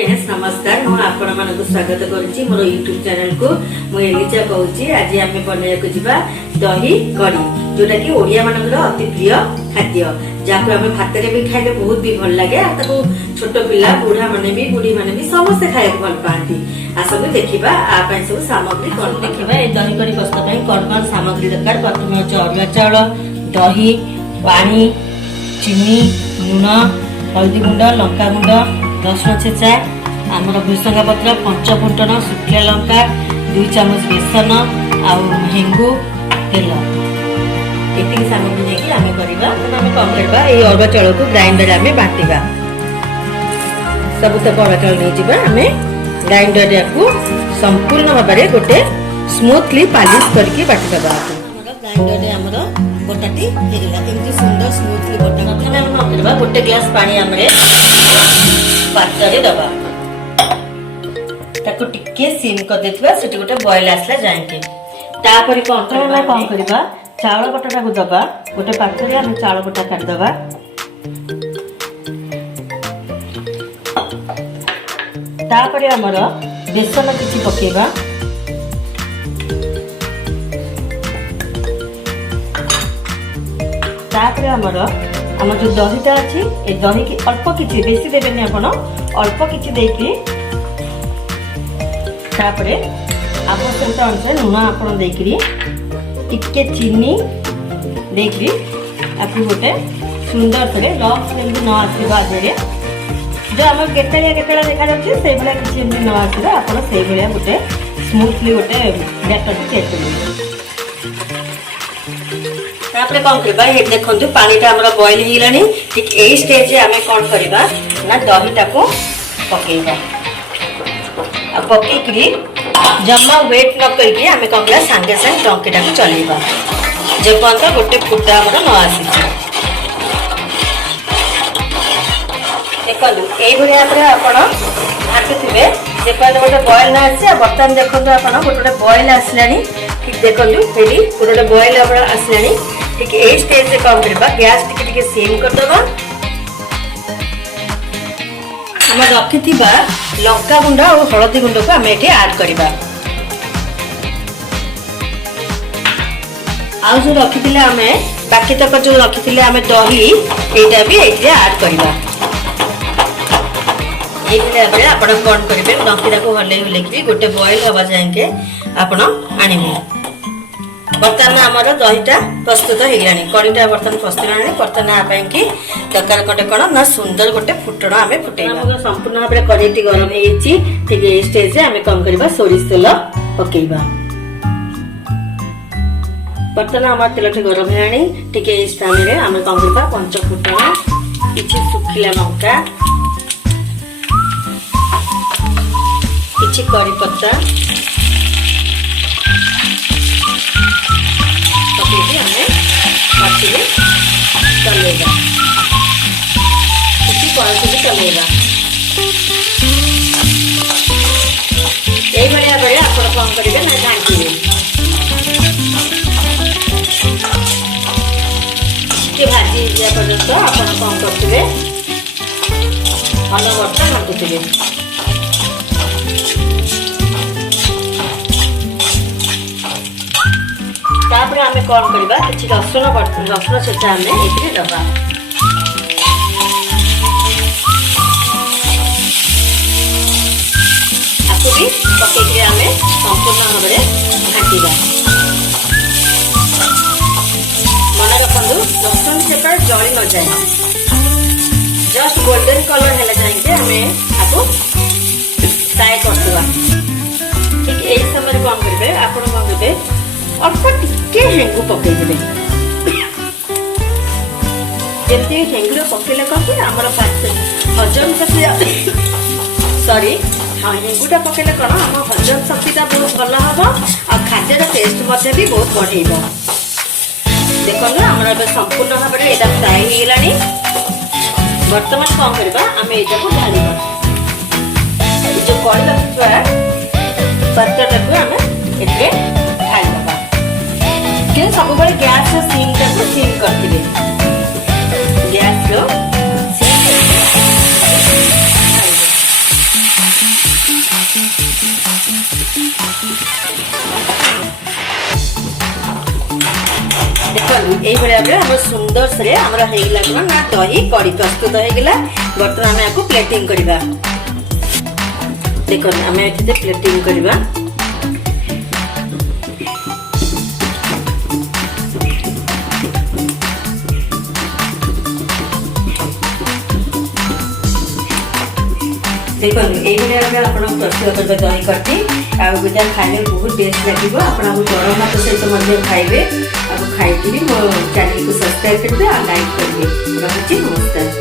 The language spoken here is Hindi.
फ्रेंड्स नमस्कार मु आपण मानक स्वागत करुच्ची मोर यूट्यूब चैनल को मु एलिजा कहूची। आज आम बनवाक जा दही कड़ी जोटा कि ओडिया मानकर अति प्रिय खाद्य जहाँ आम भात भी खाइले बहुत भी भल लगे। छोट पिला बुढ़ा माने भी बुढ़ी माने भी समस्ते खाया भल पाती। आसक देखा आप सब सामग्री कौन देखा। ये दही कड़ी प्रस्तुत कौन कौन सामग्री दरकार। प्रथम अच्छे अरुआ चाउल दही पानी चीनी लुण हल्दी गुंड लंका गुंड रसुण छेचा आमर भुसंगा पत्र पंचफुटन शुखिला लंका 2 चामच बेसन आउ हेंगु तेल एति सामग्री लेके आमे करबा। आमे कम करबा ए अरुआ चाउल को ग्राइंडर आमे बाटिबा। सब तक अरुआ चाउल नै जिबा आमे ग्राइंडर को संपूर्ण भाबरे गोटे स्मूथली पॉलिश करके बाटि दबा। हमर ग्राइंडर रे हमर बोटाटी हेला एमती सुंदर स्मूथली बोटा प्रथमे हम करबा गोटे ग्लास पानी हमरे पात्र रे दबा ताको टिके सिम कर देथबा सेटी गोटे बॉईल आसला जायके। तापर कोन करबा चावल बटाटा को दबा गोटे पात्र रे हम चावल बटा काट दबा। तापर हमर बेसन किछि पकेबा। तापर हमर जो दहीटा अच्छी ए दही की अल्प किछि बेसी देबेनी आपण अल्प किछि देकी तापरे आवश्यकता अनुसार लुण आपण देकरी टिके चीनी देकरी आपु गोटे सुंदर से लॉक फ्लेम न आसीबा देरे जो हम केतेला देखा जाछि से बला किछि एमनी न आसीबा आपण से बला गोटे स्मूथली गोटे बैटर सेट करिवे। तापरे कौन करबा हे देखंतु पानीटा हमरा बॉईल हिलानी ठीक एई स्टेज रे हमें कौन करबा ना दहीटा को पकेइबा। आ पकेइकरी जम्मा वेट न करके हमें कौन करबा संगे संग टंकीटा को चलेबा जे पंत गोटे फुटा हमरा न आसी। देखंतु एई भली आपरे आपण भातुथिबे जे पंत गोटे बॉईल न आसी। बर्तन देखंतु आपण गोटे बॉईल आसलानी ठीक देखंतु हेडी गोटे बॉईल हमरा आसलानी ठीक ए स्टेज से कम करबा गैस टिके सेम कर दबा। हम रखिथिबा लंका गुंड और हळदी गुंड को हमें एठी ऐड करबा। आ जो रखिथिले हमें बाकी तक जो रखिथिले हमें दही एटा भी एठी ऐड करबा। एठी बेले आपण कोन करबे लंकीरा को हले लेकि गोटे बॉईल हवा जायके आपण आनिबे। बर्तमान आमर दहीटा प्रस्तुत होगानी कड़ीटा बर्तमान प्रस्तुत होगानी। बर्तमान आप दरकार कटे कौन ना सुंदर गोटे फुटण आम फुटेबा। संपूर्ण भाव में कड़ीटी गरम होती ठीक ये स्टेज रे आम कौन करबा सोरिष तेल पकेबा। बर्तमान आम तेलटी गरम होगानी ठीक ये टाइम रे आम कौन करबा पंचफुटण किछि सुखिला लंका किछि करी पत्ता चलेगा चलेगा यही भाया बेले आप कौन करेंगे ना ढांकी भाजी पर्यंत आप कौन करते भल बर्तन घाटुवे। तापर आमे कौन करबा किछि रसुण छेचा आमे एथिरे दबा। आपको भी पकेइके आमे संपूर्ण भाबरे घाटिबा। मन रखंदु रसुण छेचा जळी न जाए जस्ट गोल्डन कलर हेला जाइके आमे आपको फ्राई करदबा। ठीक एई समय कौन करबे आपण कौन करबे अल्प टिके हेंगु पकेइबे। जेमती हेंगु पकेले कथि हमर हजम शक्ति सॉरी हाँ हेंगुटा पकेले कौन हम हजम शक्तिटा बहुत भल हम और खाद्यर टेस्ट मध्य भी बहुत बढ़ेब। देखो हमारे संपूर्ण भाव में यहाँ फ्राई होगलानी। बर्तमान कौन करबा आम यहाँ को ढालिबा। जो कड़ी रखिबा पात्रटा को आम एथे ढालिबा। सब बड़े गैस सीम को सीम करते गैस यही भाव आम सुंदर से आमर होगा कौन ना दही कड़ी प्रस्तुत होगा। बर्तमान आम आपको प्लेटिंग करवा देख आम ये प्लेटिंग करवा। देखो ये आप प्रस्तुत करेंगे दही कटी आजा खाइले बहुत टेस्ट लगे। आप गरम भात सहित खाइबे। आप खाई मो चैनल को सब्सक्राइब करेंगे और लाइक करेंगे। रखुच्छी नमस्कार।